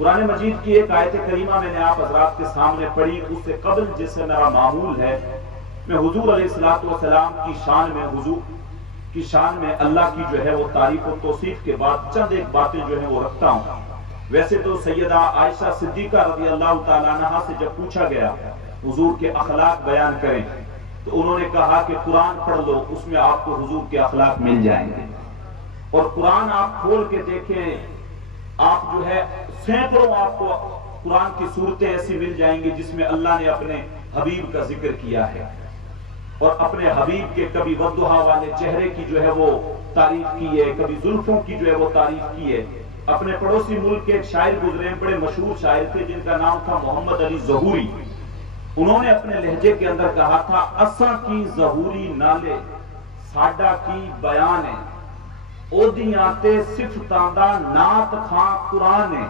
قرآن مجید کی ایک آیت کریمہ میں نے آپ حضرات کے سامنے پڑھی، اس سے قبل جس سے میرا معمول ہے میں حضور علیہ الصلوۃ والسلام کی شان میں، حضور کی شان میں اللہ کی جو ہے وہ تعریف و توصیف کے بعد چند ایک باتیں جو ہیں وہ رکھتا ہوں۔ ویسے تو سیدہ عائشہ صدیقہ رضی اللہ تعالیٰ عنہا سے جب پوچھا گیا حضور کے اخلاق بیان کریں تو انہوں نے کہا کہ قرآن پڑھ لو، اس میں آپ کو حضور کے اخلاق مل جائیں گے۔ اور قرآن آپ کھول کے دیکھیں، آپ جو ہے سینکڑوں آپ کو قرآن کی صورتیں ایسی مل جائیں گی جس میں اللہ نے اپنے حبیب کا ذکر کیا ہے، اور اپنے حبیب کے کبھی والضحیٰ والے چہرے کی جو ہے وہ تعریف کی ہے، کبھی زلفوں کی جو ہے وہ تعریف کی ہے۔ اپنے پڑوسی ملک کے ایک شاعر گزرے، بڑے مشہور شاعر تھے جن کا نام تھا محمد علی ظہوری، انہوں نے اپنے لہجے کے اندر کہا تھا، اساں کی ظہوری نالے ساڈا کی بیان ہے، اودیاں تے صفتاں دا نعت خاں قرآن ہے،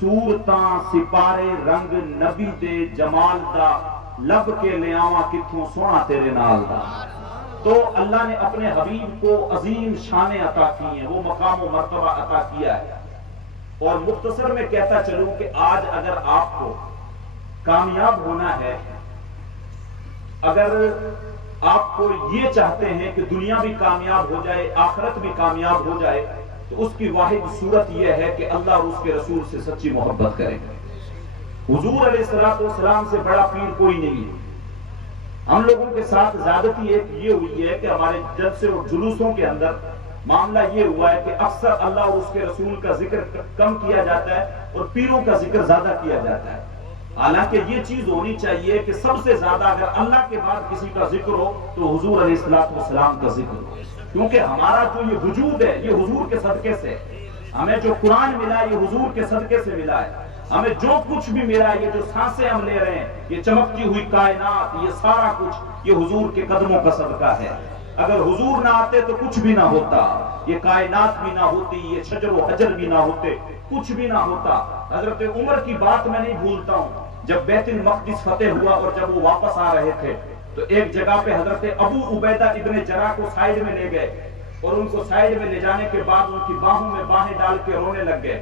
صورتاں سپارے رنگ نبی دے جمال دا، لب کے لیاواں کتھوں سونا تیرے نال دا۔ تو اللہ نے اپنے حبیب کو عظیم شانیں عطا کی ہیں، وہ مقام و مرتبہ عطا کیا ہے۔ اور مختصر میں کہتا چلوں کہ آج اگر آپ کو کامیاب ہونا ہے، اگر آپ کو یہ چاہتے ہیں کہ دنیا بھی کامیاب ہو جائے، آخرت بھی کامیاب ہو جائے، تو اس کی واحد صورت یہ ہے کہ اللہ اور اس کے رسول سے سچی محبت کریں۔ حضور علیہ السلام سے بڑا پیر کوئی نہیں ہے۔ ہم لوگوں کے ساتھ زیادتی ایک یہ ہوئی ہے کہ ہمارے جلسے اور جلوسوں کے اندر معاملہ یہ ہوا ہے کہ اکثر اللہ اور اس کے رسول کا ذکر کم کیا جاتا ہے اور پیروں کا ذکر زیادہ کیا جاتا ہے۔ حالانکہ یہ چیز ہونی چاہیے کہ سب سے زیادہ اگر اللہ کے بعد کسی کا ذکر ہو تو حضور علیہ السلام کا ذکر ہو، کیونکہ ہمارا جو یہ وجود ہے یہ حضور کے صدقے سے، ہمیں جو قرآن ملا ہے یہ حضور کے صدقے سے ملا ہے، ہمیں جو کچھ بھی ملا ہے، یہ جو سانسیں ہم لے رہے ہیں، یہ چمکتی ہوئی کائنات، یہ سارا کچھ یہ حضور کے قدموں کا صدقہ ہے۔ اگر حضور نہ آتے تو کچھ بھی نہ ہوتا، یہ کائنات بھی نہ ہوتی، یہ شجر و حجر بھی نہ ہوتے، کچھ بھی نہ ہوتا۔ حضرت عمر کی بات میں نہیں بھولتا ہوں، جب بیت المقدس فتح ہوا اور جب وہ واپس آ رہے تھے تو ایک جگہ پہ حضرت ابو عبیدہ ابن جراح کو سائیڈ میں لے گئے، اور ان کو سائیڈ میں لے جانے کے بعد ان کی باہوں میں باہیں ڈال کے رونے لگ گئے۔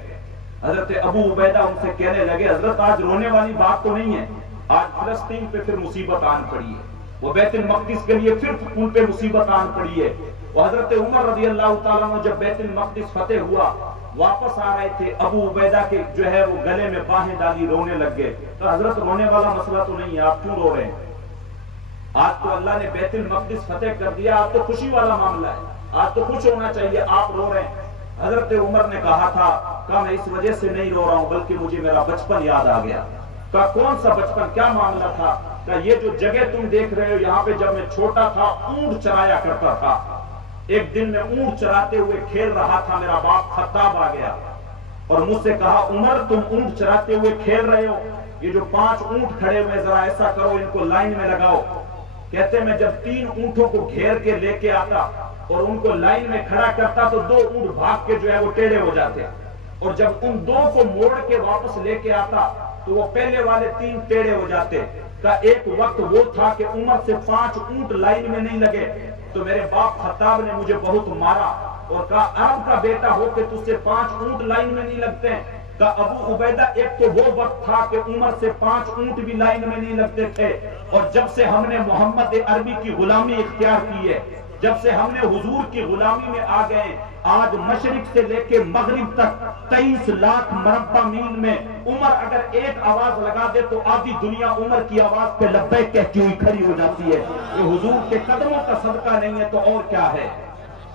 حضرت ابو عبیدہ ان سے کہنے لگے، حضرت آج رونے والی بات تو نہیں ہے، آج فلسطین پہ پھر مصیبت آن پڑی ہے، وہ بیت المقدس کے لیے پھر ان پہ مصیبت آن پڑی ہے۔ وہ حضرت عمر رضی اللہ تعالیٰ عنہ جب بیت المقدس فتح ہوا واپس آ رہے تھے، ابو عبیدہ کے جو ہے وہ گلے میں باہیں ڈالی، رونے لگ گئے۔ تو حضرت رونے والا مسئلہ تو نہیں ہے، آپ کیوں رو رہے ہیں؟ آج تو اللہ نے بیت المقدس فتح کر دیا، آج تو خوشی والا معاملہ ہے، آج تو خوش ہونا چاہیے، آپ رو رہے ہیں۔ حضرت عمر نے کہا تھا کہ میں اس وجہ سے نہیں رو رہا ہوں بلکہ مجھے میرا بچپن یاد آ گیا۔ کہا کون سا بچپن، کیا معاملہ تھا؟ کہ یہ جو جگہ تم دیکھ رہے ہو یہاں پہ جب میں چھوٹا تھا اونٹ چرایا کرتا تھا، ایک دن میں اونٹ چراتے ہوئے کھیل رہا تھا، میرا باپ خطاب آ گیا اور مجھ سے کہا، عمر تم اونٹ چراتے ہوئے کھیل رہے ہو، یہ جو 5 اونٹ کھڑے ہوئے ذرا ایسا کرو ان کو لائن میں لگاؤ۔ کہتے میں جب 3 اونٹوں کو گھیر کے لے کے آتا اور ان کو لائن میں کھڑا کرتا تو 2 اونٹ بھاگ کے جو ہے وہ ٹیڑھے ہو جاتے، اور جب ان 2 کو موڑ کے واپس لے کے آتا تو وہ پہلے والے 3 ٹیڑھے ہو جاتے۔ کا ایک وقت وہ تھا کہ عمر سے 5 اونٹ لائن میں نہیں لگے تو میرے باپ خطاب نے مجھے بہت مارا اور کہا، عرب کا بیٹا ہو کہ تجھ سے 5 اونٹ لائن میں نہیں لگتے ہیں۔ کہا ابو عبیدہ ایک تو وہ وقت تھا کہ عمر سے 5 اونٹ بھی لائن میں نہیں لگتے تھے، اور جب سے ہم نے محمد عربی کی غلامی اختیار کی ہے، جب سے ہم نے حضور کی غلامی میں آ گئے، آج مشرق سے لے کے مغرب تک 23 لاکھ مربع میل میں عمر اگر ایک آواز لگا دے تو آدھی دنیا عمر کی آواز پہ لبیک کہتی ہوئی کھڑی ہو جاتی ہے۔ یہ حضور کے قدموں کا صدقہ نہیں ہے تو اور کیا ہے؟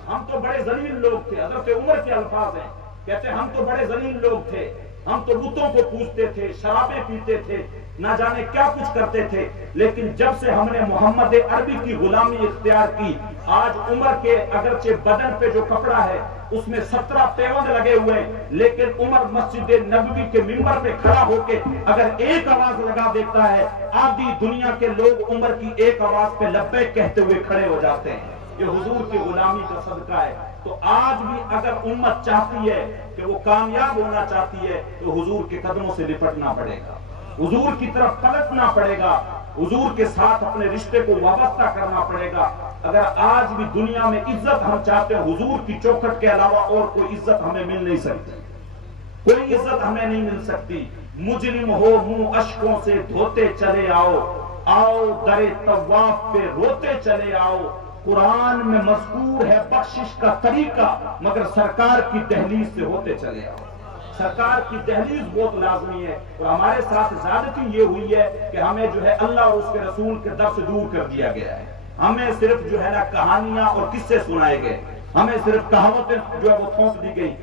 ہم تو بڑے ذلیل لوگ تھے، حضرت عمر کے الفاظ ہیں، کہتے ہیں ہم تو بڑے ذلیل لوگ تھے، ہم تو بتوں کو پوجتے تھے، شرابیں پیتے تھے، نہ جانے کیا کچھ کرتے تھے، لیکن جب سے ہم نے محمد عربی کی غلامی اختیار کی، آج عمر کے اگرچہ بدن پہ جو کپڑا ہے اس میں 17 پیوند لگے ہوئے ہیں، لیکن عمر مسجد نبوی کے منبر پہ کھڑا ہو کے اگر ایک آواز لگا دیتا ہے، آدھی دنیا کے لوگ عمر کی ایک آواز پہ لبیک کہتے ہوئے کھڑے ہو جاتے ہیں۔ یہ حضور کی غلامی کا صدقہ ہے۔ تو آج بھی اگر امت چاہتی ہے کہ وہ کامیاب ہونا چاہتی ہے تو حضور کے قدموں سے لپٹنا پڑے گا، حضور کی طرف پلٹنا پڑے گا، حضور کے ساتھ اپنے رشتے کو وابستہ کرنا پڑے گا۔ اگر آج بھی دنیا میں عزت ہم چاہتے ہیں، حضور کی چوکھٹ کے علاوہ اور کوئی عزت ہمیں مل نہیں سکتی۔ کوئی عزت ہمیں نہیں مل سکتی. مجرم ہو منہ اشکوں سے دھوتے چلے آؤ, آؤ در طواف پہ روتے چلے آؤ. قرآن میں مذکور ہے بخشش کا طریقہ, مگر سرکار کی دہلیز سے ہوتے چلے آؤ. سرکار کی دہلیز بہت لازمی ہے. اور ہمارے ساتھ زیادتی یہ ہوئی ہے کہ ہمیں جو ہے اللہ اور اس کے رسول کے در سے دور کر دیا گیا ہے. ہمیں صرف جو ہے نا کہانیاں اور قصے سنائے گئے, ہمیں صرف کہاوتیں جو ہے وہ تھوپ دی گئی.